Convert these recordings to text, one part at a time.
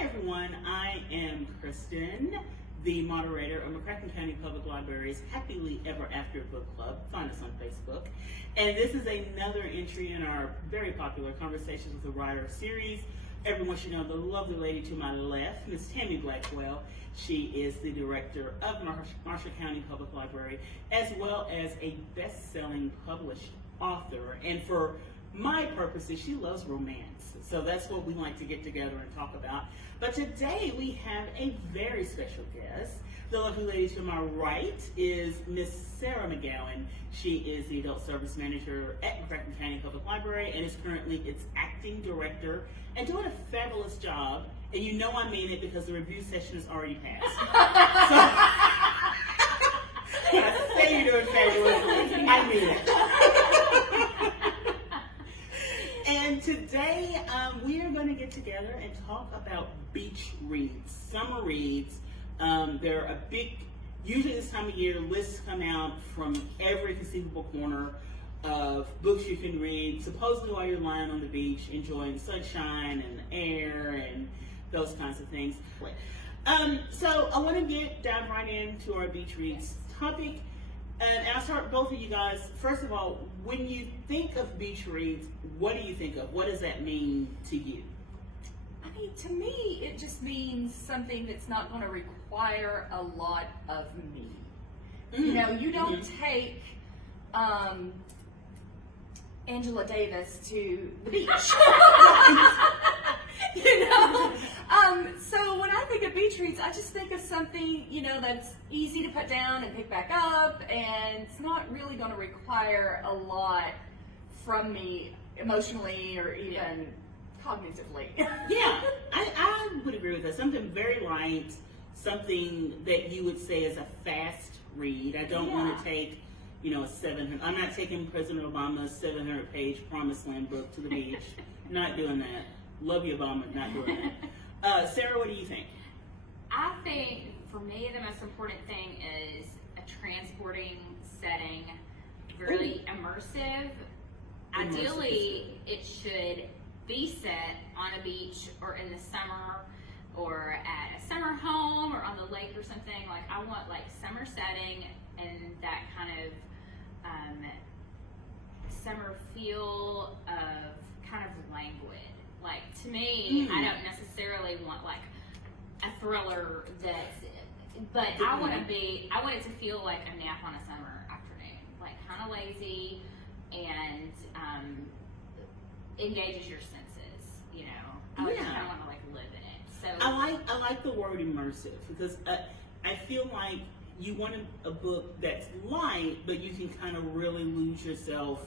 Hi everyone, I am Kristen, the moderator of McGowan County Public Library's Happily Ever After Book Club. Find us on Facebook. And this is another entry in our very popular Conversations with a Writer series. Everyone should know the lovely lady to my left, Miss Tammy Blackwell. She is the director of Marshall County Public Library, as well as a best-selling published author. And for my purposes, she loves romance. So that's what we like to get together and talk about. But today we have a very special guest. The lovely lady to my right is Miss Sarah Mcgowan. She is the Adult Service Manager at McGowan County Public Library and is currently its acting director and doing a fabulous job. And you know I mean it because the review session has already passed. So, when I say you're doing fabulous, I mean it. And today we are going to get together and talk about beach reads, summer reads. They're a big, usually this time of year, lists come out from every conceivable corner of books you can read, supposedly while you're lying on the beach, enjoying the sunshine and the air and those kinds of things. So I want to dive right into our beach reads topic. And I'll start with both of you guys. First of all, when you think of beach reads, what do you think of? What does that mean to you? I mean, to me, it just means something that's not going to require a lot of me. Mm-hmm. You know, you don't take Angela Davis to the beach. You know? So when I think of beach reads, I just think of something, you know, that's easy to put down and pick back up, and it's not really going to require a lot from me emotionally or even cognitively. Yeah, I would agree with that. Something very light, something that you would say is a fast read. I don't want to take, you know, I'm not taking President Obama's 700-page Promised Land book to the beach. Not doing that. Love you, Obama, not doing that. Sarah, what do you think? I think, for me, the most important thing is a transporting setting, really immersive. Ideally, it should be set on a beach or in the summer or at a summer home or on the lake or something. Like, I want, like, summer setting and that kind of summer feel of kind of languid. Like, to me, I don't necessarily want, like, a thriller but I want it to feel like a nap on a summer afternoon. Like, kind of lazy and engages your senses, you know. I just kind of want to, like, live in it. So I like the word immersive because I feel like you want a book that's light, but you can kind of really lose yourself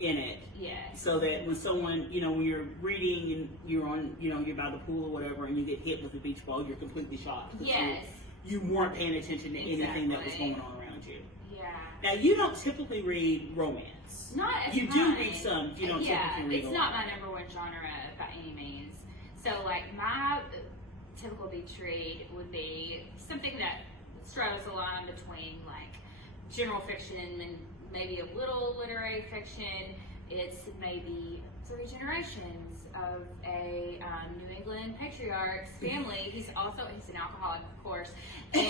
in it. Yes. So that when someone, you know, when you're reading and you're on, you know, you're by the pool or whatever and you get hit with a beach ball, you're completely shocked. Yes. You weren't paying attention to anything that was going on around you. Yeah. Now, you don't typically read romance. Not as You do read some. You don't typically read it's not my number one genre by any means. So, like, my typical beach read would be something that straddles the line between, like, general fiction and maybe a little literary fiction. It's maybe 3 generations of a New England patriarch's family. He's an alcoholic, of course, and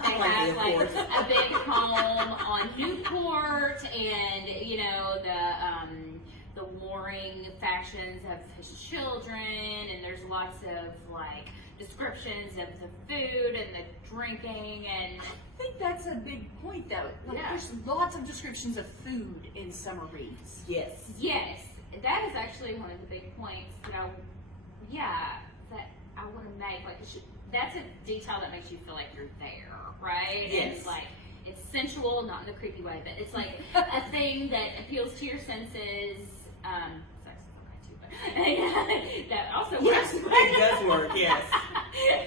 they have like a big home on Newport, and you know the warring factions of his children, and there's lots of like descriptions of the food and the drinking, and I think that's a big point, though. Like, there's lots of descriptions of food in summer reads. Yes. Yes, that is actually one of the big points that I want to make. Like, that's a detail that makes you feel like you're there, right? Yes. And it's like, it's sensual, not in a creepy way, but it's like a thing that appeals to your senses. Sex is okay too, but that also works. Yes, it does work, yes.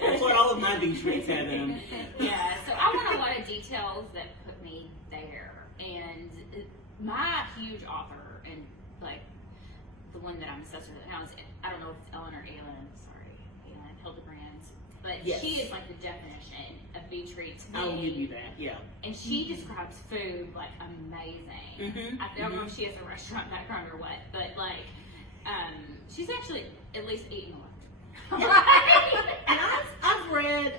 That's what all of my beach reads have in them. Yeah, so I want a lot of details that put me there. And my huge author, and like the one that I'm obsessed with now is, I don't know if it's Ellen or Aylin, Hildebrand, but yes. She is like the definition of beach read to me. I'll give you that, yeah. And she describes food like amazing. Mm-hmm. I don't know if she has a restaurant background or what, but like, she's actually at least eaten a lot. Right? And I've read.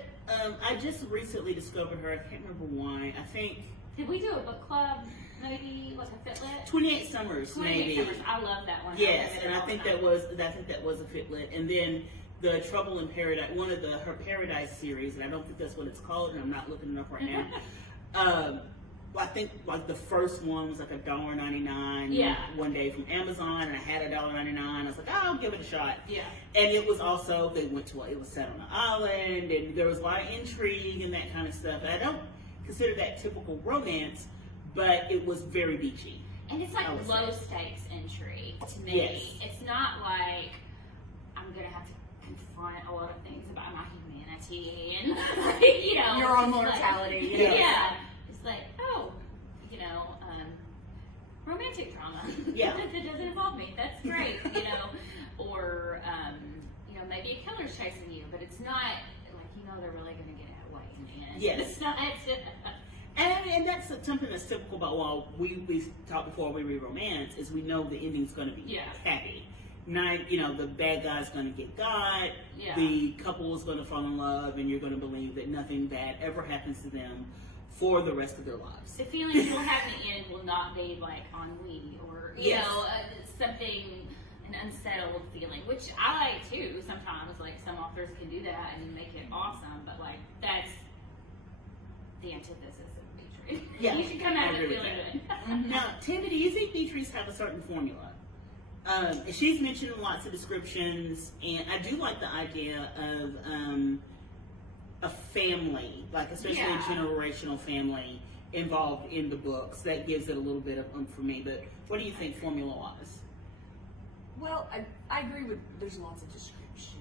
I just recently discovered her. I can't remember why. I think Did we do a book club? Maybe like a Fitlit? 28 Summers, 28 maybe. Summers. I love that one. Yes, I read it and I all think the time. that was a Fitlit. And then the Trouble in Paradise, one of her Paradise series, and I don't think that's what it's called, and I'm not looking it up right now. I think like the first one was like $1.99 one day from Amazon, and I had $1.99. I was like, oh, I'll give it a shot. Yeah. And it was also, it was set on an island, and there was a lot of intrigue and that kind of stuff. And I don't consider that typical romance, but it was very beachy. And it's like I would low say. stakes intrigue to me. Yes. It's not like I'm gonna have to confront a lot of things about my humanity and you know Your own it's like- mortality. Yeah. It's like, oh, you know, romantic drama. Yeah. If it doesn't involve me, that's great, you know. Or you know, maybe a killer's chasing you, but it's not like they're really gonna get away in the end. Yes. It's not And that's something that's typical about, well, we talked before we read romance, is we know the ending's going to be happy. Not, the bad guy's going to get got, the couple is going to fall in love, and you're going to believe that nothing bad ever happens to them for the rest of their lives. The feelings you'll have in the end will not be like ennui or, you know, something, an unsettled feeling, which I like too sometimes. Like some authors can do that and make it awesome, but like that's the antithesis of Beatrice. Yeah, You should come I out of agree it with feeling that. good. Now, Tammy, do you think Beatrice have a certain formula? She's mentioned in lots of descriptions, and I do like the idea of a family, like especially a generational family involved in the books. That gives it a little bit of for me. But what do you think formula-wise? Well, I agree with, there's lots of description.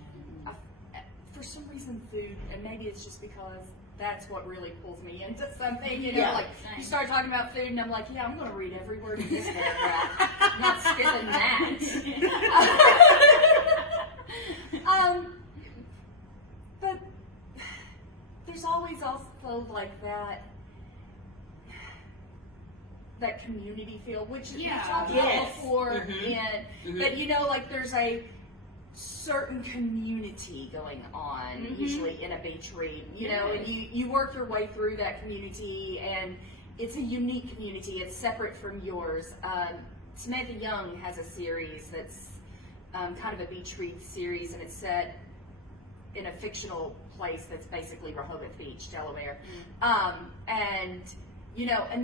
For some reason, food, and maybe it's just because that's what really pulls me into something, like you start talking about food and I'm like, yeah, I'm going to read every word in this paragraph. I'm not skipping that. But there's always also like that community feel, which we talked about before, and that like there's a certain community going on usually in a beach read, and you work your way through that community, and it's a unique community. It's separate from yours. Samantha Young has a series that's kind of a beach read series, and it's set in a fictional place that's basically Rehoboth Beach, Delaware, and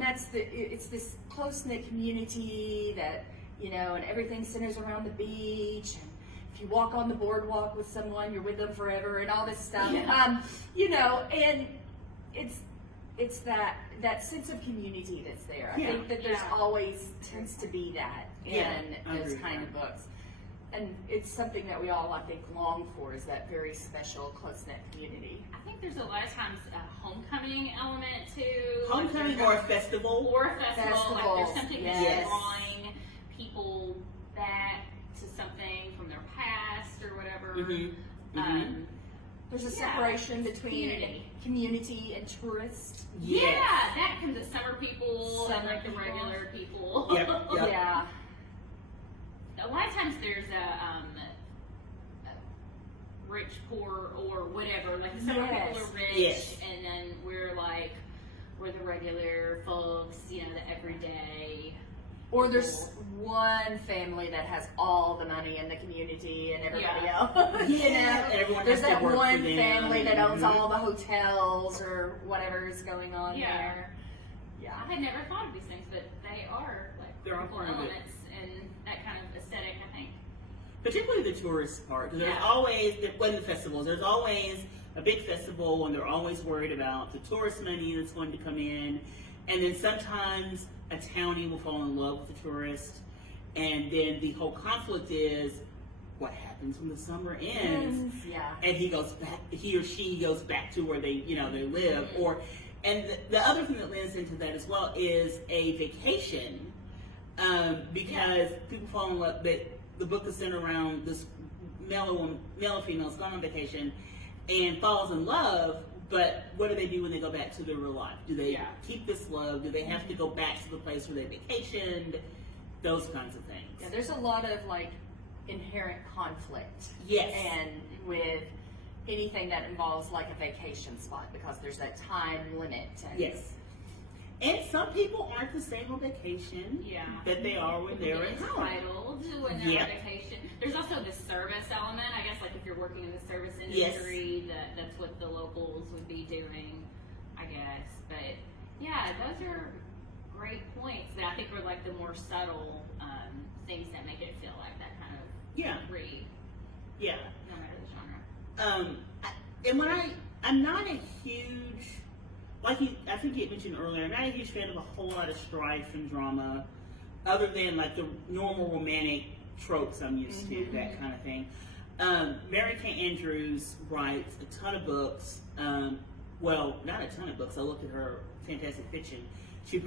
that's it's this close-knit community that and everything centers around the beach. And if you walk on the boardwalk with someone, you're with them forever, and all this stuff. And it's that sense of community that's there. I think that there's always tends to be that in those kind of books. And it's something that we all, I think, long for, is that very special, close-knit community. I think there's a lot of times a homecoming element too. Homecoming or a festival. Like there's something that's drawing people back to something from their past or whatever. There's a separation between community and tourist. Yeah, that comes to summer people and like the regular people. Yep. Yeah. A lot of times there's a rich, poor, or whatever. Like the summer people are rich, and then we're the regular folks, the everyday. Or there's one family that has all the money in the community, and everybody else. Everyone there's has to that work one for them. family that owns all the hotels or whatever is going on there. Yeah, I had never thought of these things, but they are They're all core part of it. elements in that kind of aesthetic, I think. Particularly the tourist part, because there's always, when the festivals, there's always a big festival, and they're always worried about the tourist money that's going to come in, and then sometimes a townie will fall in love with the tourist, and then the whole conflict is what happens when the summer ends, and he or she goes back to where they live, and the other thing that lends into that as well is a vacation, because people fall in love. The book is centered around this male and female's gone on vacation and falls in love, but what do they do when they go back to their real life? Do they keep this love? Do they have to go back to the place where they vacationed? Those kinds of things. Yeah, there's a lot of inherent conflict. Yes. And with anything that involves like a vacation spot, because there's that time limit. And Yes. And some people aren't the same on vacation that they are when they're at home. Entitled when they're on vacation. There's also the service element. I guess like if you're working in the service industry, that's what the locals would be doing, I guess. But yeah, those are great points that I think are like the more subtle things that make it feel like that kind of read. Yeah. No matter the genre. And when I'm not a huge, I think you mentioned earlier, I'm not a huge fan of a whole lot of strife and drama, other than like the normal romantic tropes I'm used to, that kind of thing. Mary Kay Andrews writes a ton of books. Well, not a ton of books. I look at her fantastic fiction. She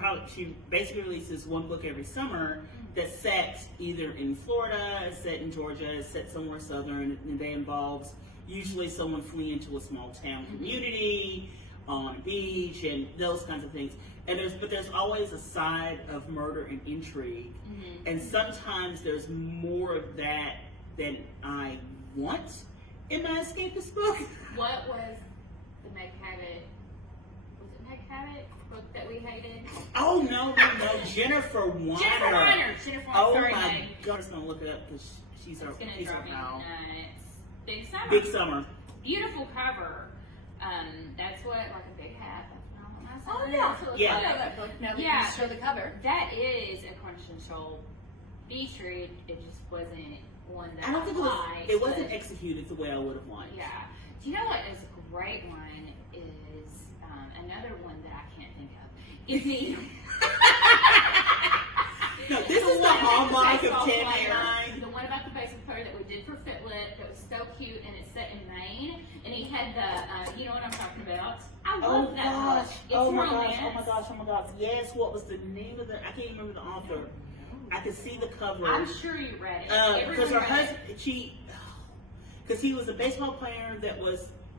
basically releases one book every summer that's set either in Florida, set in Georgia, set somewhere southern, and they involves usually someone fleeing to a small town community, on a beach, and those kinds of things. And there's always a side of murder and intrigue, and sometimes there's more of that than I want in my escapist book. What was the Meg Cabot? Was it Meg Cabot book that we hated? Oh no, Jennifer Weiner. Jennifer Weiner. Oh Sorry, my Meg. God, I'm just gonna look it up because she's our pal. Big Summer. Big Summer. Beautiful cover. That's what, like a big hat. Oh yeah, Yeah. I know that book. Now that you show the cover. That is a quintessential beach read. It just wasn't one that I don't think liked, it wasn't executed the way I would have wanted. Yeah. Do you know what is a great one is another one that I can't think of. Is the No, this is the hallmark of Tammy and I. The one about the baseball player that we did for Fitlit that was so cute, and it's set in Maine, and he had the, you know what I'm talking about? I love that book. It's Oh my gosh. Yes, what was the name of I can't even remember the author. I could see the cover. I'm sure you read it. Because her husband, because he was a baseball player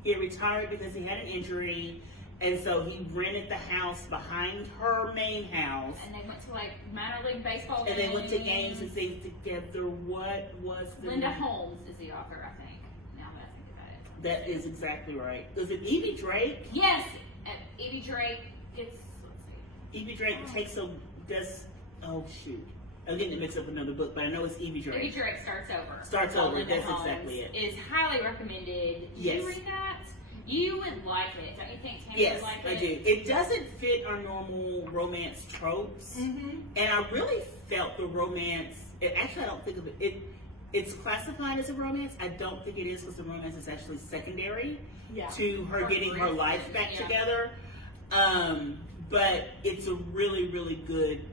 he retired because he had an injury, and so he rented the house behind her main house. And they went to like minor league baseball games. And they went to games and things together. What was the Linda name? Holmes is the author, I think. Now that I think about it. That is exactly right. Was it Evie Drake? Yes, Evie Drake gets. Let's see. Evie Drake oh shoot. I'm getting it mixed up with another book, but I know it's Evie Drake. Evie Drake Starts Over. Starts Over, Linda that's Holmes exactly it. Is highly recommended. Did you read that? You would like it. Don't you think Tammy would like it? Yes, I do. It doesn't fit our normal romance tropes. And I really felt the romance, actually I don't think of it, it's classified as a romance. I don't think it is, because the romance is actually secondary to her getting her life back together. But it's a really, really good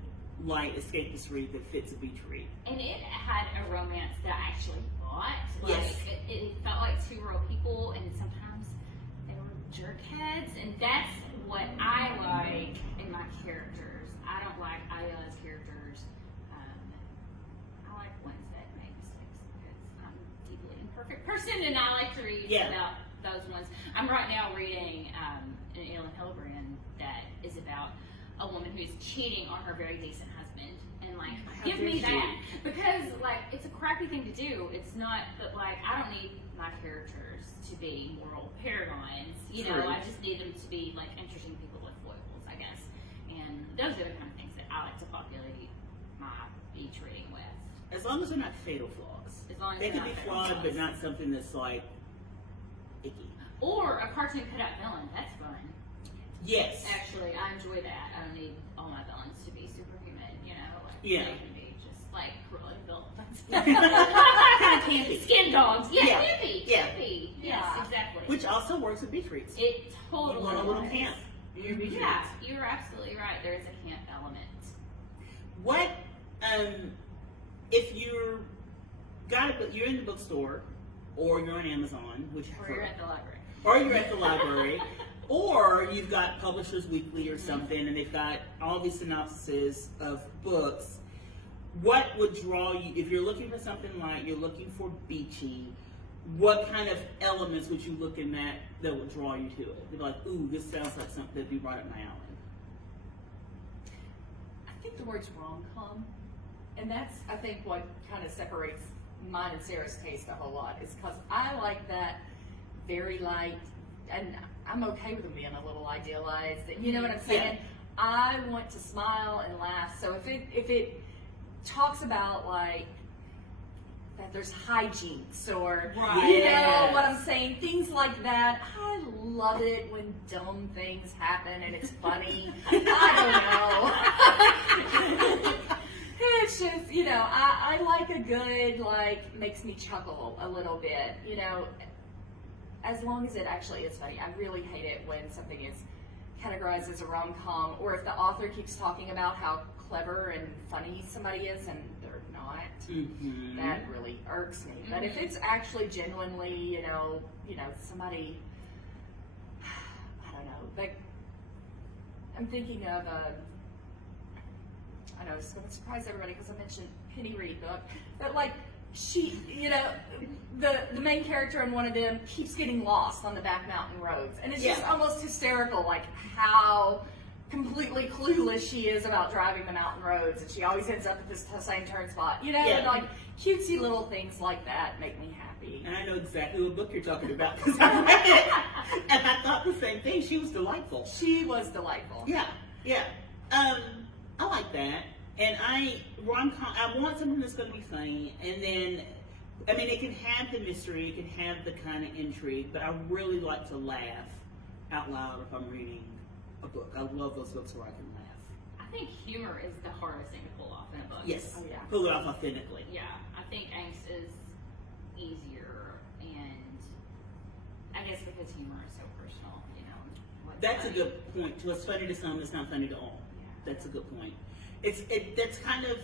light escapist read that fits a beach read. And it had a romance that I actually bought. Yes. It felt like two real people, and sometimes they were jerk heads, and that's what I like in my characters. I don't like idealized characters. I like ones that make mistakes, because I'm a deeply imperfect person, and I like to read about those ones. I'm right now reading an Hildebrand that is about a woman who's cheating on her very decent husband, and like, give me that, because like, it's a crappy thing to do. It's not that, like, I don't need my characters to be moral paragons, you know. I just need them to be like interesting people with foibles, I guess. And those are the kind of things that I like to populate my beach reading with. As long as they're not fatal flaws. As long as they they're can not be fatal flawed, flaws. but not something that's like icky. Or a cartoon cutout villain. That's fun. Yes. Actually, I enjoy that. I don't need all my villains to be superhuman, you know? Like, Yeah. they can be just like cruel villains. Kind of campy. Skin dogs. Yeah, Yeah. campy. Yeah. Campy. Yes, exactly. Which also works with beach reads. It totally You want a little does. camp. Your beach Yeah, reads. you're absolutely right. There is a camp element. What, if you're you're in the bookstore, or you're on Amazon, Or you're at the library. Or you're at the library, or you've got Publishers Weekly or something, and they've got all these synopsises of books. What would draw you, if you're looking for something light, you're looking for beachy, what kind of elements would you look in that would draw you to it? You'd be like, ooh, this sounds like something that'd be right up my alley. I think the word's rom-com, and that's, I think, what kind of separates mine and Sarah's taste a whole lot is because I like that very light, and I'm okay with them being a little idealized. You know what I'm saying? Yeah. I want to smile and laugh. So if it talks about like that there's hijinks or you know what I'm saying, things like that. I love it when dumb things happen and it's funny. I don't know. It's just, you know, I like a good, like, makes me chuckle a little bit, you know, as long as it actually is funny. I really hate it when something is categorized as a rom-com, or if the author keeps talking about how clever and funny somebody is and they're not. Mm-hmm. That really irks me. But if it's actually genuinely, you know, somebody, I don't know, like, I'm thinking of I know it's going to surprise everybody because I mentioned Penny Reed book, but like she, you know, the main character in one of them keeps getting lost on the back mountain roads, and it's just almost hysterical, like how completely clueless she is about driving the mountain roads, and she always ends up at this same turn spot, you know, and like cutesy little things like that make me happy. And I know exactly what book you're talking about because I read it, and I thought the same thing. She was delightful. She was delightful. Yeah. I like that. And I want something that's going to be funny. And then, I mean, it can have the mystery, it can have the kind of intrigue, but I really like to laugh out loud if I'm reading a book. I love those books where I can laugh. I think humor is the hardest thing to pull off in a book. Yes. Oh, yeah. Pull it off authentically. Yeah, I think angst is easier, and I guess because humor is so personal, you know. That's a good point. What's funny to some is not funny to all. Yeah. That's a good point. That's kind of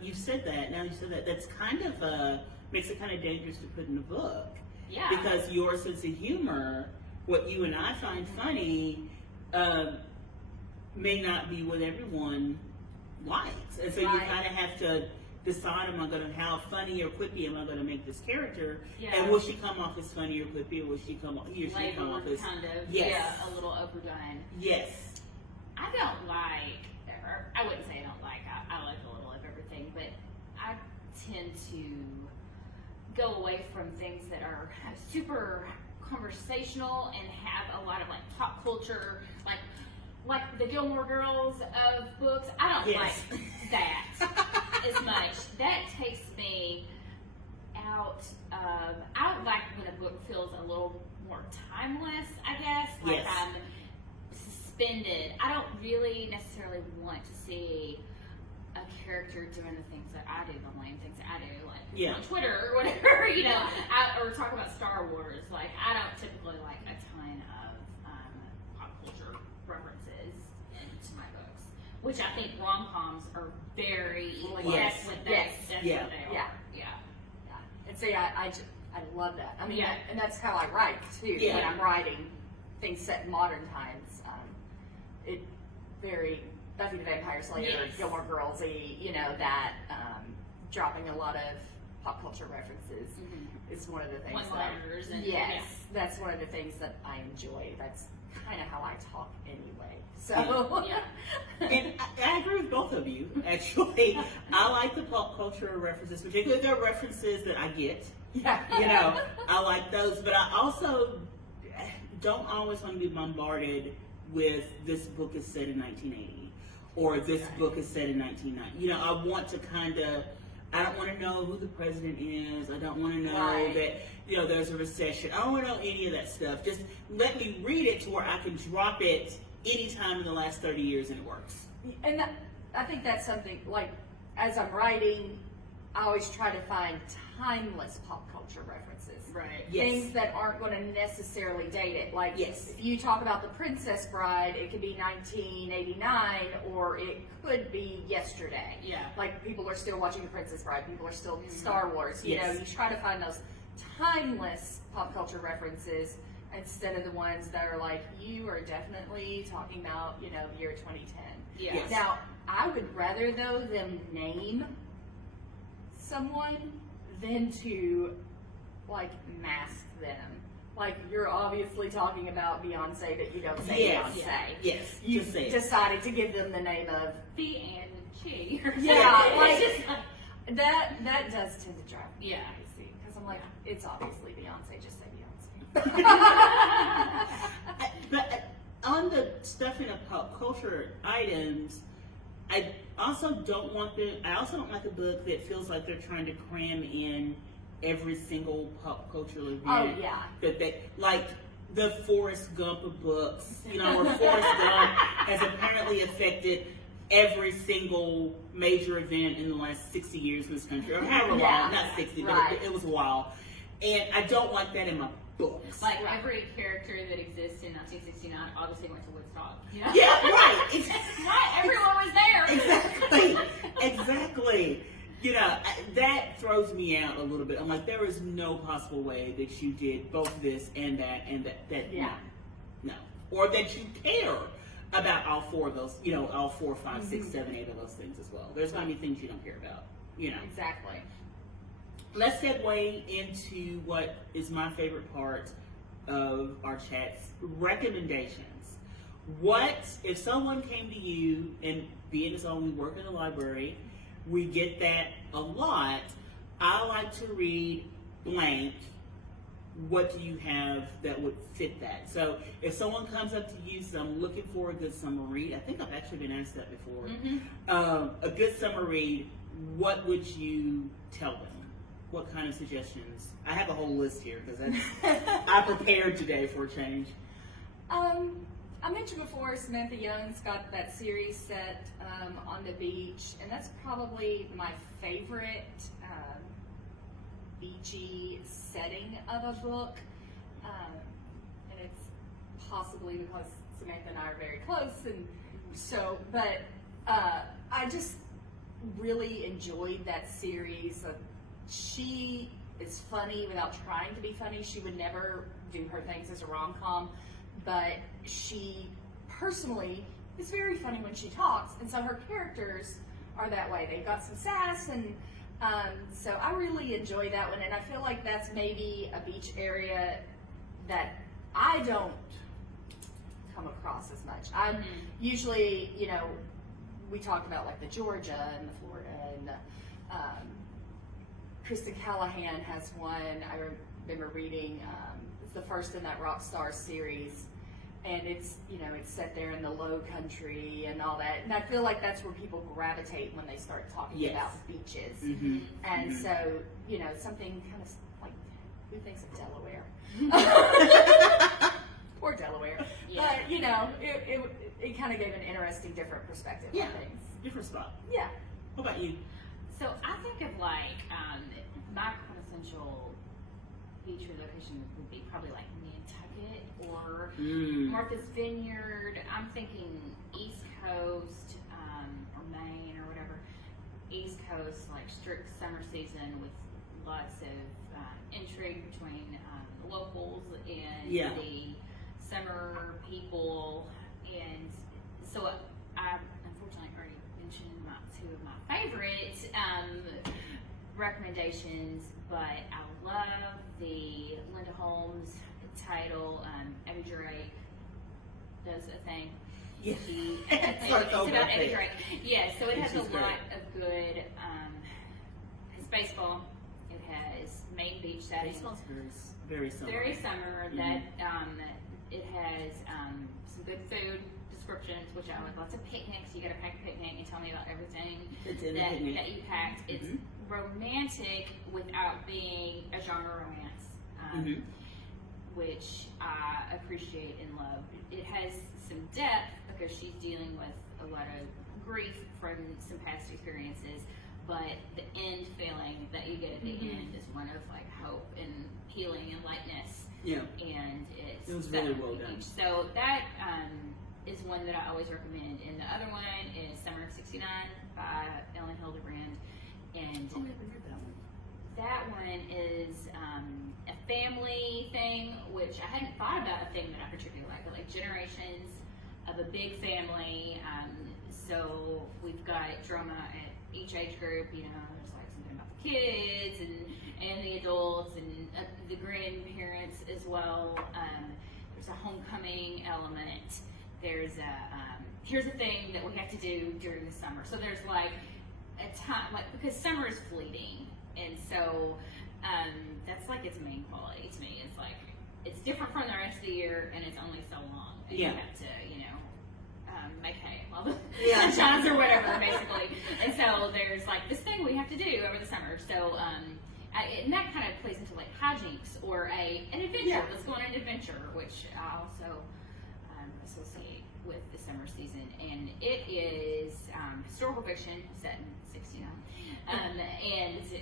you said that. Now you said that. That's kind of makes it kind of dangerous to put in a book. Yeah. Because your sense of humor, what you and I find funny, may not be what everyone likes, and so you kind of have to decide: how funny or quippy am I going to make this character? Yeah. And will she come off as funny or quippy, or will he or she come off as kind of yes, a little overdone? yes. I don't like, or I wouldn't say I don't like, I like a little of everything, but I tend to go away from things that are super conversational and have a lot of like pop culture, like the Gilmore Girls of books. I don't like that as much. That takes me out of, I don't like when a book feels a little more timeless, I guess. Like I'm suspended. I don't really necessarily want to see a character doing the things that I do, the lame things that I do, like on Twitter or whatever, you know, or talk about Star Wars. Like, I don't typically like a ton of pop culture references into my books, which I think rom-coms are very that's what they are. Yeah. And see, I love that. I mean, and that's how I write too. Yeah. When I'm writing things set in modern times, it very Buffy the Vampire Slayer, Gilmore Girls-y, you know, that dropping a lot of pop culture references is one of the things One-liners and that's one of the things that I enjoy. That's kind of how I talk anyway. So And I agree with both of you, actually. I like the pop culture references, particularly the references that I get. Yeah. You know, I like those, but I also don't always want to be bombarded with this book is set in 1980 or this book is set in 1990. You know, I want to I don't want to know who the president is. I don't want to know that, you know, there's a recession. I don't want to know any of that stuff. Just let me read it to where I can drop it anytime in the last 30 years and it works. And I think that's something, like, as I'm writing, I always try to find timeless pop culture references. Right. Things that aren't going to necessarily date it. Like, if you talk about The Princess Bride, it could be 1989 or it could be yesterday. Yeah. Like, people are still watching The Princess Bride. People are still Star Wars. You know, you try to find those timeless pop culture references instead of the ones that are like, you are definitely talking about, you know, the year 2010. Yeah. Yes. Now, I would rather, though, them name someone than to, like, mask them. Like, you're obviously talking about Beyonce, but you don't say Beyonce. Yes. You just say it. decided to give them the name of B and G. like, That does tend to drive me Yeah. crazy because I'm like, it's obviously Beyonce. Just say Beyonce. But on the stuffing of pop culture items, I also don't like a book that feels like they're trying to cram in every single pop cultural event. Oh yeah. That like the Forrest Gump of books, you know, where Forrest Gump has apparently affected every single major event in the last 60 years in this country, or however long, not 60, right. but it was a while. And I don't like that in my books. Like every character that exists in 1969 obviously went to Woodstock. You know? Yeah, right. Right, everyone was there. Exactly. You know, that throws me out a little bit. I'm like, there is no possible way that you did both this and that, Yeah. no. Or that you care about all four of those, you know, all 4, 5, 6, 7, 8 of those things as well. There's going to be things you don't care about, you know. Exactly. Let's segue into what is my favorite part of our chats, recommendations. What, if someone came to you, and being as though we work in the library, we get that a lot. I like to read blank. What do you have that would fit that? So if someone comes up to you, says, I'm looking for a good summer read. I think I've actually been asked that before. A good summer read, what would you tell them? What kind of suggestions? I have a whole list here because I prepared today for a change. I mentioned before, Samantha Young's got that series set on the beach, and that's probably my favorite beachy setting of a book. And it's possibly because Samantha and I are very close, and so, but I just really enjoyed that series. She is funny without trying to be funny. She would never do her things as a rom-com, but she personally is very funny when she talks, and so her characters are that way. They've got some sass, and so I really enjoy that one, and I feel like that's maybe a beach area that I don't come across as much. I'm usually, you know, we talked about like the Georgia and the Florida, and Kristen Callahan has one. I remember reading, it's the first in that Rockstar series, and it's, you know, it's set there in the low country and all that, and I feel like that's where people gravitate when they start talking about beaches. And so, you know, something kind of like, who thinks of Delaware? Or Delaware. Yeah. But, you know, it kind of gave an interesting, different perspective on things. Different spot. Yeah. What about you? So I think of like my quintessential beach relocation would be probably like Nantucket or Martha's Vineyard. I'm thinking East Coast or Maine or whatever. East Coast, like strict summer season with lots of intrigue between the locals and the summer people. And so I unfortunately already mentioned two of my favorite recommendations, but I love the Linda Holmes title. Abby Drake does a thing. Yeah. It's about Abby Drake. Yeah, so it has a lot of good. It's baseball. It has Maine beach setting. Baseball's very summer. Very summer. That it has some good food descriptions, which I like. Lots of picnics. You got to pack a picnic and tell me about everything that you packed. It's romantic without being a genre romance, which I appreciate and love. It has some depth because she's dealing with a lot of grief from some past experiences, but the end feeling that you get at the end is one of like hope and healing and lightness. Yeah. And it was really well done. So that is one that I always recommend. And the other one is Summer of '69 by Ellen Hildebrand. And I haven't read that one. That one is a family thing, which I hadn't thought about a thing that I particularly like, but like generations of a big family. So we've got drama at each age group. You know, there's like something about the kids and the adults and the grandparents as well. There's a homecoming element. There's a here's a thing that we have to do during the summer. So there's like a time, like, because summer is fleeting, and so that's like its main quality to me. It's like it's different from the rest of the year, and it's only so long. And you have to, make hay while the sun shines or whatever, basically. And so there's like this thing we have to do over the summer. So and that kind of plays into like hijinks or an adventure. Let's go on an adventure, which I also associate with the summer season. And it is historical fiction set in 69, and it's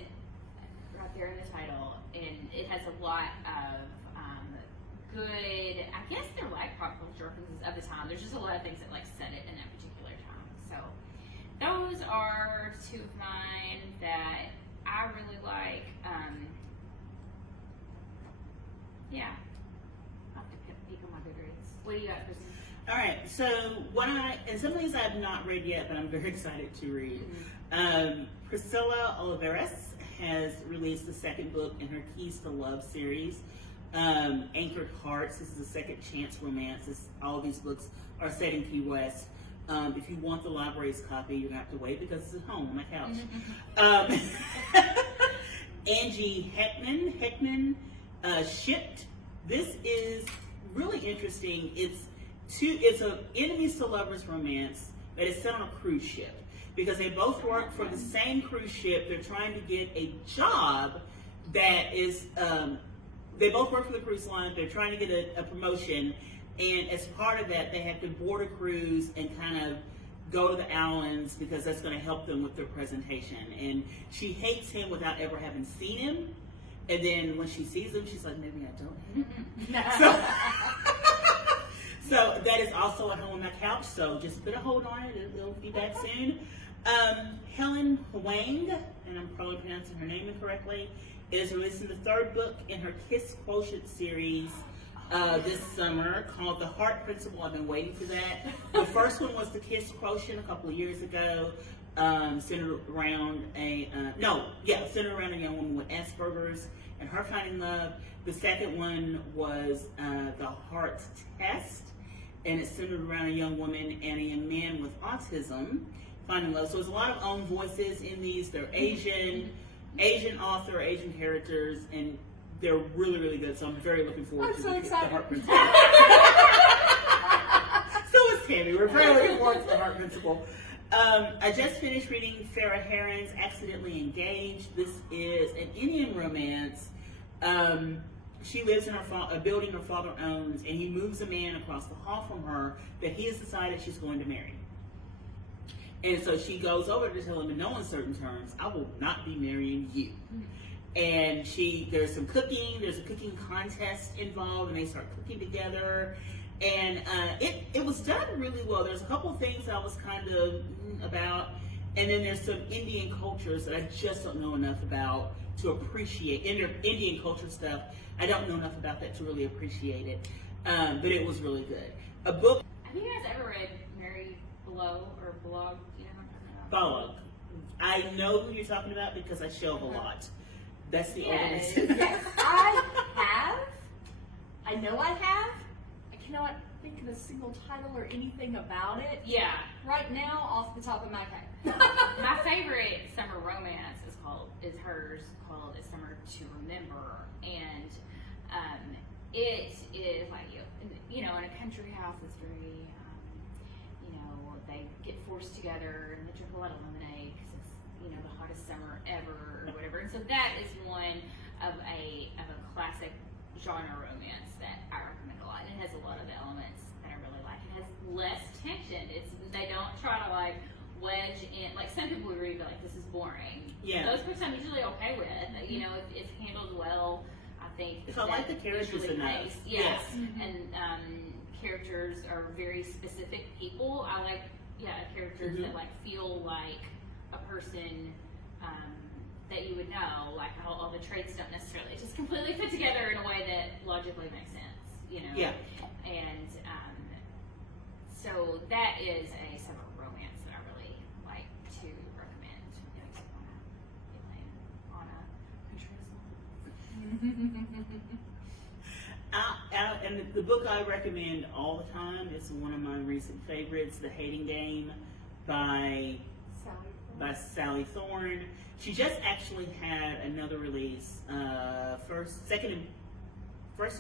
right there in the title. And it has a lot of good, I guess they're like pop culture references of the time. There's just a lot of things that like set it in that particular time. So those are two of mine that I really like. I'll have to peek on my Goodreads. What do you got, Kristen? All right, so and some of these I have not read yet, but I'm very excited to read. Priscilla Oliveras has released the second book in her Keys to Love series. Anchored Hearts. This is a second chance romance. All of these books are set in Key West. If you want the library's copy, you're gonna have to wait because it's at home on my couch. Angie Heckman, Shipped. This is really interesting. It's a enemies to lovers romance that is set on a cruise ship because they both work for the same cruise ship. They're trying to get a job that is. They both work for the cruise line. They're trying to get a promotion, and as part of that, they have to board a cruise and kind of go to the islands because that's going to help them with their presentation. And she hates him without ever having seen him. And then when she sees him, she's like, maybe I don't hate him. So that is also at home on my couch. So just put a hold on it. It'll be back soon. Helen Huang, and I'm probably pronouncing her name incorrectly, is releasing the third book in her Kiss Quotient series this summer called The Heart Principle. I've been waiting for that. The first one was the Kiss Quotient a couple of years ago, centered around a young woman with Asperger's and her finding love. The second one was The Heart Test, and it's centered around a young woman and a young man with autism finding love. So there's a lot of own voices in these. They're Asian author, Asian characters, and they're really, really good. So I'm very looking forward to the Heart Principle. So is Tammy. We're very looking forward to the Heart Principle. I just finished reading Farrah Heron's Accidentally Engaged. This is an Indian romance. She lives in a building her father owns, and he moves a man across the hall from her that he has decided she's going to marry. And so she goes over to tell him in no uncertain terms, I will not be marrying you. And there's some cooking, there's a cooking contest involved, and they start cooking together. And it was done really well. There's a couple of things I was kind of about, and then there's some Indian cultures that I just don't know enough about to appreciate. Indian culture stuff, I don't know enough about that to really appreciate it. But it was really good. A book. Have you guys ever read Mary Below or Blog? You know what I'm talking Blog. I know who you're talking about because I shelve a lot. That's the only reason. Yes, I have. I know I have. I cannot think of a single title or anything about it. Yeah. Right now, off the top of my head. My favorite summer romance is hers called A Summer to Remember, and it is like in a country house. It's very they get forced together and they drink a lot of lemonade because it's the hottest summer ever or whatever. And so that is one of a classic genre romance that I recommend a lot. It has a lot of elements that I really like. It has less tension. They don't try to like wedge in, like some people would read like this is boring. Yeah. Those books I'm usually okay with. If it's handled well, I think. If I like the characters really enough. Yes. Mm-hmm. And characters are very specific people. I like characters that like feel like a person that you would know, like how all the traits don't necessarily just completely fit together in a way that logically makes sense, Yeah. And so that is a summer romance that I really like to recommend. It makes me want to get playing on a country. And the book I recommend all the time is one of my recent favorites, The Hating Game by by Sally Thorne. She just actually had another release, First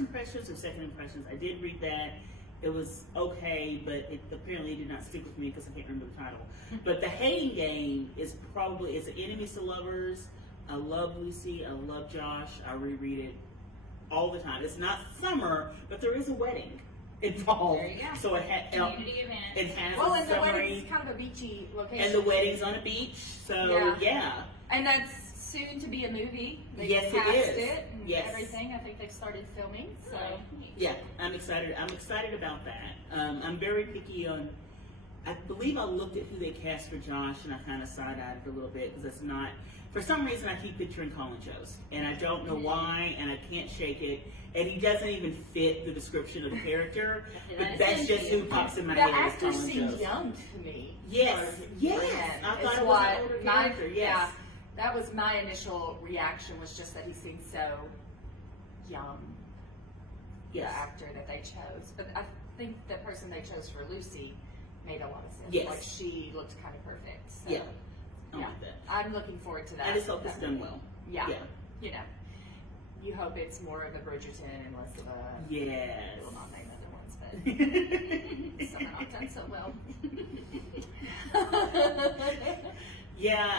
Impressions or Second Impressions. I did read that. It was okay, but it apparently did not stick with me because I can't remember the title. But The Hating Game is probably, it's enemies to lovers. I love Lucy. I love Josh. I reread it all the time. It's not summer, but there is a wedding involved. There you go. So it had Community event. It has Well, a and the summary, wedding's kind of a beachy location. and the wedding's on a beach. So yeah. And that's soon to be a movie. They Yes, it cast is. it and Yes. everything. I think they've started filming. So Yeah, I'm excited. I'm excited about that. I'm very picky on. I believe I looked at who they cast for Josh, and I kind of side-eyed it a little bit because it's not. For some reason, I keep picturing Colin Jost, and I don't know why, and I can't shake it. And he doesn't even fit the description of the character. But that's just who pops in my the head. is actor Colin seemed Jost. young to me. Yes, yes. I thought it was an older character. Yes. Yeah, that was my initial reaction. Was just that he seemed so young. Yes. The actor that they chose, but I think the person they chose for Lucy made a lot of sense. Yes. Like she looked kind of perfect. So, Yeah. I like that. I'm looking forward to that. I just hope it's that done movie. well. Yeah. Yeah. You know, you hope it's more of a Bridgerton and less of a. Yes. I will not name other ones, but some are not done so well. Yeah,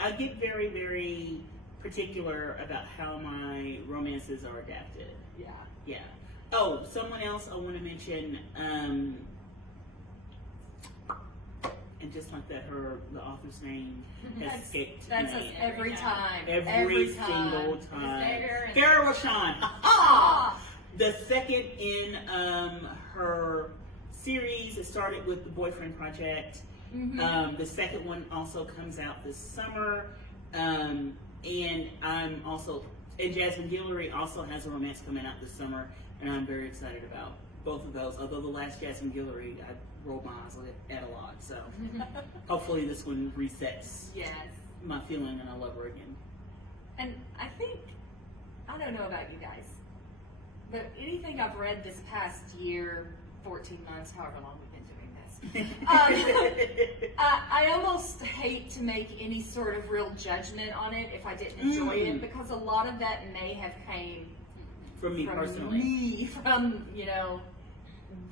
I get very, very particular about how my romances are adapted. Yeah. Yeah. Oh, someone else I want to mention, and just like that, the author's name has escaped That's me. us every time. Every single time. Farrah Farrah Rashan. Ah! The second in her series, it started with the Boyfriend Project. Mhm. The second one also comes out this summer. And Jasmine Guillory also has a romance coming out this summer, and I'm very excited about both of those. Although the last Jasmine Guillory, I rolled my eyes at a lot. So hopefully this one resets Yes. my feeling and I love her again. And I think, I don't know about you guys, but anything I've read this past year, 14 months, however long we've been doing this, I almost hate to make any sort of real judgment on it if I didn't enjoy it, because a lot of that may have came From me personally. from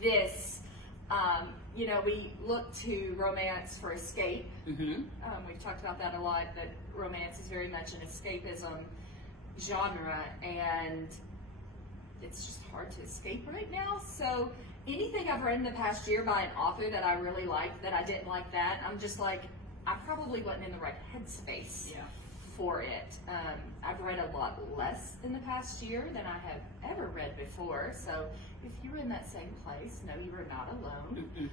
this. We look to romance for escape. Mm-hmm. We've talked about that a lot, that romance is very much an escapism genre, and it's just hard to escape right now. So anything I've read in the past year by an author that I really liked, that I didn't like that, I'm just like, I probably wasn't in the right headspace for it. I've read a lot less in the past year than I have ever read before. So if you're in that same place, no, you are not alone. Mm-mm.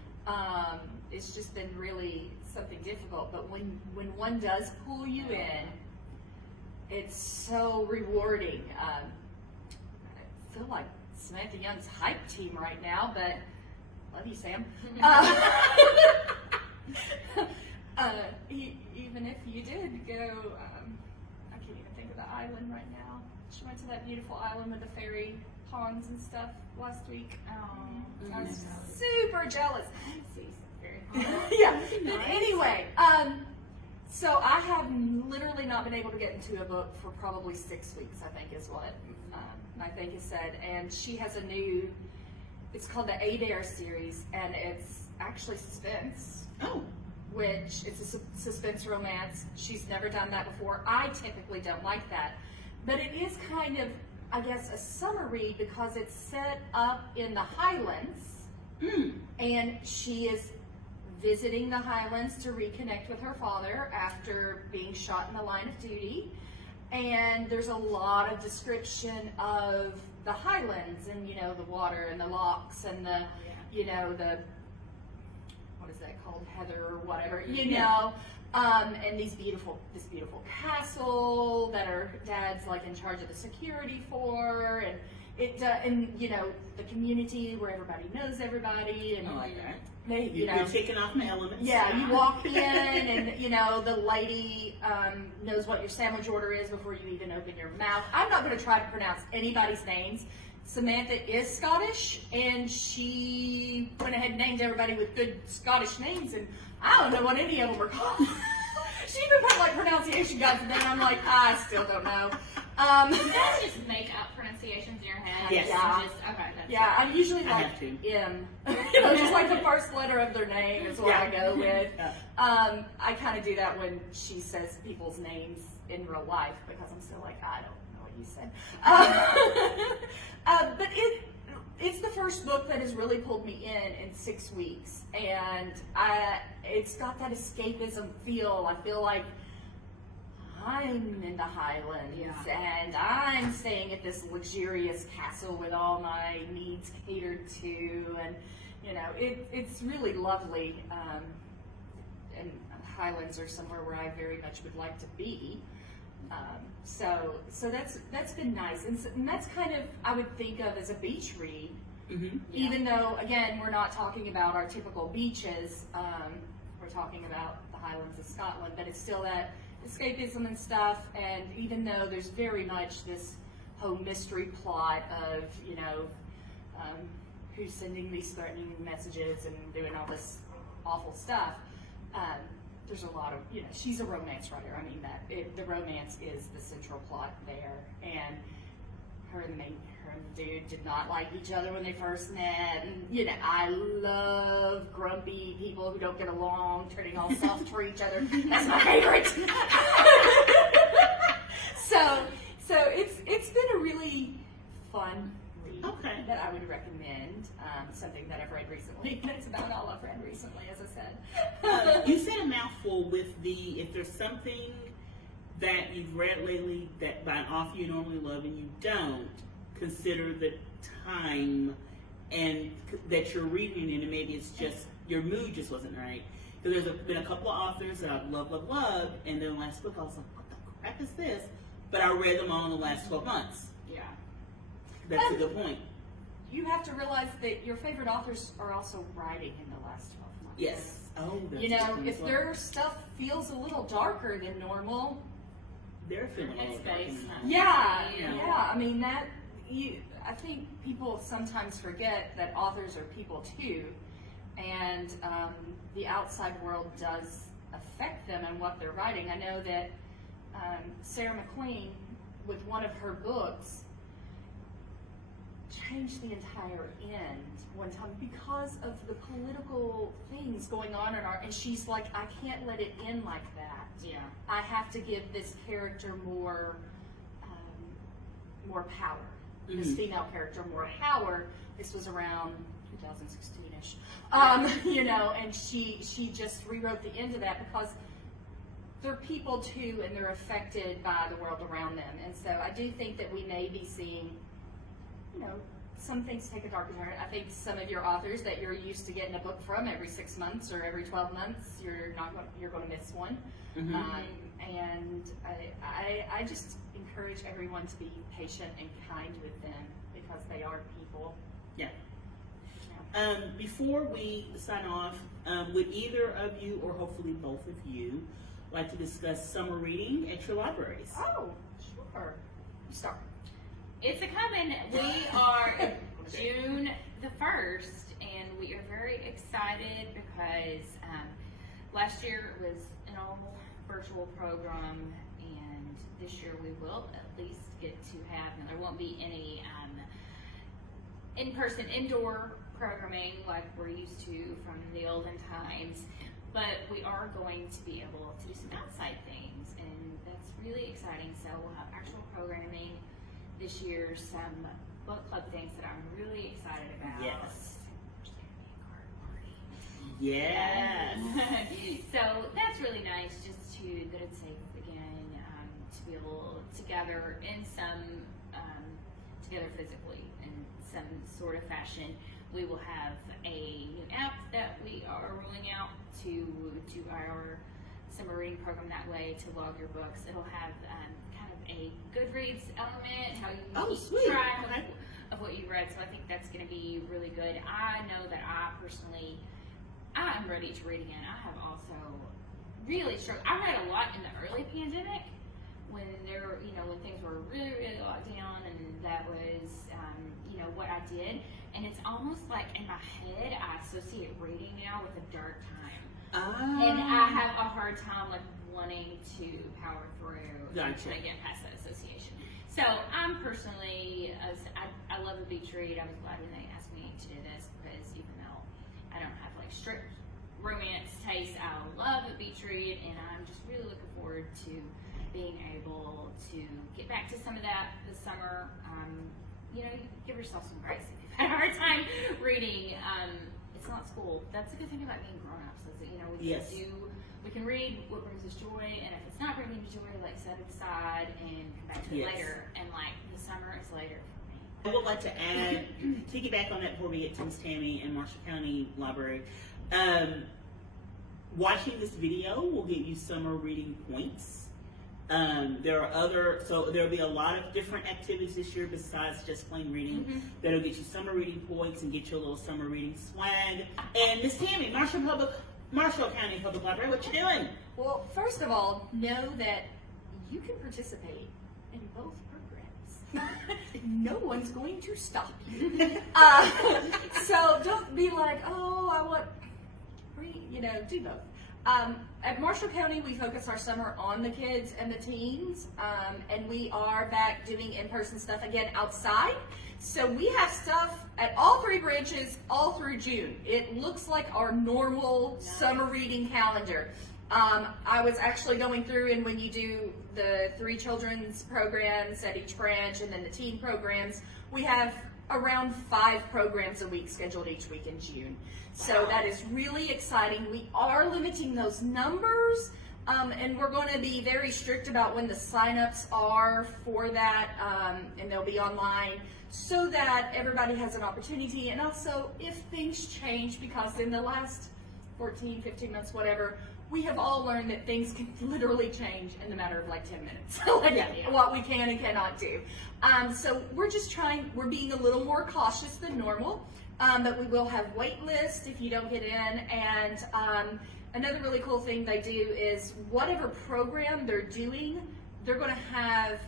It's just been really something difficult. But when one does pull you in, it's so rewarding. I feel like Samantha Young's hype team right now, but love you, Sam. Even if you did go, I can't even think of the island right now. She went to that beautiful island with the fairy ponds and stuff last week. I was super jealous. Yeah. But anyway, so I have literally not been able to get into a book for probably 6 weeks, I think is what I think is said. And she has a new, it's called the Adair series, and it's actually suspense. Oh. Which it's a suspense romance. She's never done that before. I typically don't like that. But it is kind of, I guess, a summer read because it's set up in the Highlands. And she is visiting the Highlands to reconnect with her father after being shot in the line of duty. And there's a lot of description of the Highlands and, the water and the lochs and the, the, what is that called, heather or whatever, and this beautiful castle that her dad's like in charge of the security for, and the community where everybody knows everybody, and I like that. You're taking off my elements. Yeah, you walk in and, the lady knows what your sandwich order is before you even open your mouth. I'm not going to try to pronounce anybody's names. Samantha is Scottish, and she went ahead and named everybody with good Scottish names, and I don't know what any of them were called. She even put, pronunciation guides, and then I'm like, I still don't know. You guys just make up pronunciations in your head? Yes. Yeah, I'm usually like M. Just like the first letter of their name is what I go with. Yeah. I kind of do that when she says people's names in real life because I'm still like, I don't know what you said. But it's the first book that has really pulled me in 6 weeks, and it's got that escapism feel. I feel like I'm in the Highlands, and I'm staying at this luxurious castle with all my needs catered to, and it's really lovely. And Highlands are somewhere where I very much would like to be. So that's been nice, and that's kind of, I would think of as a beach read. Mm-hmm. Even though, again, we're not talking about our typical beaches, we're talking about the Highlands of Scotland, but it's still that escapism and stuff. And even though there's very much this whole mystery plot of who's sending these threatening messages and doing all this awful stuff, there's a lot of, she's a romance writer. I mean, the romance is the central plot there, and her and the dude did not like each other when they first met, and I love grumpy people who don't get along turning all soft for each other. That's my favorite. so it's been a really fun read that I would recommend. Something that I've read recently. That's about all I've read recently, as I said. You said a mouthful with if there's something that you've read lately that by an author you normally love and you don't, consider the time and that you're reading it, and maybe it's just your mood just wasn't right. Because there's been a couple of authors that I've loved, and then the last book I was like, what the crap is this? But I read them all in the last 12 months. Yeah. That's a good point. You have to realize that your favorite authors are also writing in the last 12 months. Yes. Oh, that's if their stuff feels a little darker than normal, they're feeling headspace. Yeah. I mean, I think people sometimes forget that authors are people too, and the outside world does affect them and what they're writing. I know that Sarah McQueen, with one of her books, changed the entire end one time because of the political things going on and she's like, I can't let it end like that. Yeah. I have to give this character more power. Mm-hmm. This female character more power. This was around 2016-ish. And she just rewrote the end of that because they're people too, and they're affected by the world around them. And so I do think that we may be seeing some things take a darker turn. I think some of your authors that you're used to getting a book from every 6 months or every 12 months, you're going to miss one. Mm-hmm. And I just encourage everyone to be patient and kind with them because they are people. Yeah. Before we sign off, would either of you, or hopefully both of you, like to discuss summer reading at your libraries? Oh, sure. You start. It's a coming. We are June the 1st, and we are very excited because last year it was an all virtual program, and this year we will at least get to have, and there won't be any in-person indoor programming like we're used to from the olden times, but we are going to be able to do some outside things, and that's really exciting. So we'll have actual programming this year, some book club things that I'm really excited about. Yes. There's going to be a card party. Yes. So that's really nice, just that it's safe again, to be able to gather in some, together physically in some sort of fashion. We will have a new app that we are rolling out to our summer reading program that way, to log your books. It'll have kind of a Goodreads element, how you keep track of what you read. So I think that's going to be really good. I know that I personally I am ready to read again. I have also really struggled. I read a lot in the early pandemic when when things were really, really locked down, and that was, what I did. And it's almost like in my head, I associate reading now with a dark time. And I have a hard time like wanting to power through and try to get past that association. So I'm personally, I love a beach read. I was glad when they asked me to do this because even though I don't have like strict romance taste, I love a beach read, and I'm just really looking forward to being able to get back to some of that this summer. You give yourself some grace if you've had a hard time reading. It's not school. That's the good thing about being grown-ups is that, we can read what brings us joy, and if it's not bringing us joy, like set it aside and come back to it later. And like the summer is later for me. I would like to add, piggyback on that before we get to Miss Tammy and Marshall County Library. Watching this video will give you summer reading points. There'll be a lot of different activities this year besides just plain reading that'll get you summer reading points and get you a little summer reading swag. And Miss Tammy, Marshall County Public Library, what you doing? Well, first of all, know that you can participate in both programs. No one's going to stop you. So don't be like, oh, I want, do both. At Marshall County, we focus our summer on the kids and the teens, and we are back doing in-person stuff again outside. So we have stuff at all three branches all through June. It looks like our normal summer reading calendar. I was actually going through, and when you do the 3 children's programs at each branch and then the teen programs, we have around 5 programs a week scheduled each week in June. So that is really exciting. We are limiting those numbers, and we're going to be very strict about when the signups are for that, and they'll be online so that everybody has an opportunity. And also, if things change, because in the last 14, 15 months, whatever, we have all learned that things can literally change in the matter of like 10 minutes, what we can and cannot do. So we're being a little more cautious than normal, but we will have wait lists if you don't get in. And another really cool thing they do is whatever program they're doing, they're going to have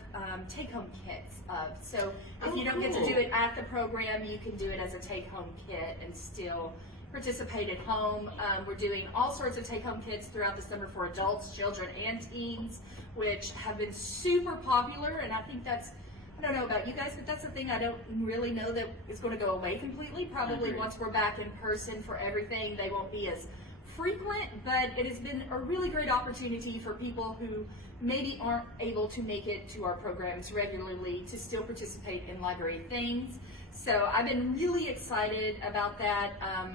take-home kits of. So if you don't get to do it at the program, you can do it as a take-home kit and still participate at home. We're doing all sorts of take-home kits throughout the summer for adults, children, and teens, which have been super popular. And I think I don't know about you guys, but that's the thing I don't really know that is going to go away completely. Probably once we're back in person for everything, they won't be as frequent, but it has been a really great opportunity for people who maybe aren't able to make it to our programs regularly to still participate in library things. So I've been really excited about that.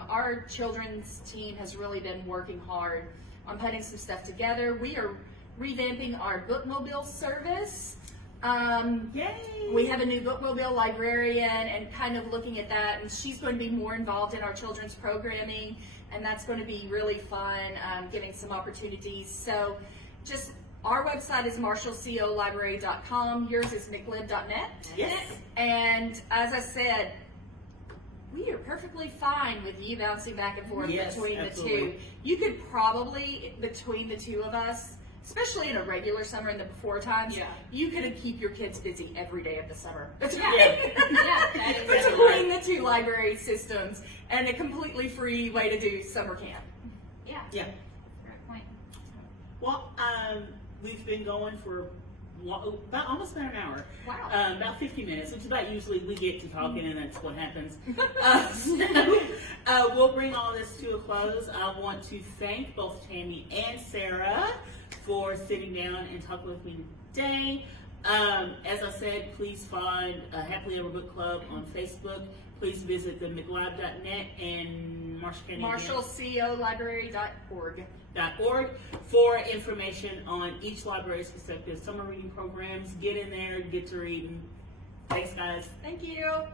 Our children's team has really been working hard on putting some stuff together. We are revamping our bookmobile service. Yay! We have a new bookmobile librarian and kind of looking at that, and she's going to be more involved in our children's programming, and that's going to be really fun, giving some opportunities. So just our website is marshallcolibrary.com. Yours is mclib.net. Yes. And as I said, we are perfectly fine with you bouncing back and forth between the two. You could probably, between the two of us, especially in a regular summer in the before times, you could keep your kids busy every day of the summer. Between the two library systems, and a completely free way to do summer camp. Yeah. Great point. Well, we've been going for almost about an hour. Wow. About 50 minutes, which is about usually we get to talking, and that's what happens. We'll bring all this to a close. I want to thank both Tammy and Sarah for sitting down and talking with me today. As I said, please find Happily Ever Book Club on Facebook. Please visit the mclive.net and marshallcolibrary.org for information on each library's respective summer reading programs. Get in there, get to reading. Thanks, guys. Thank you.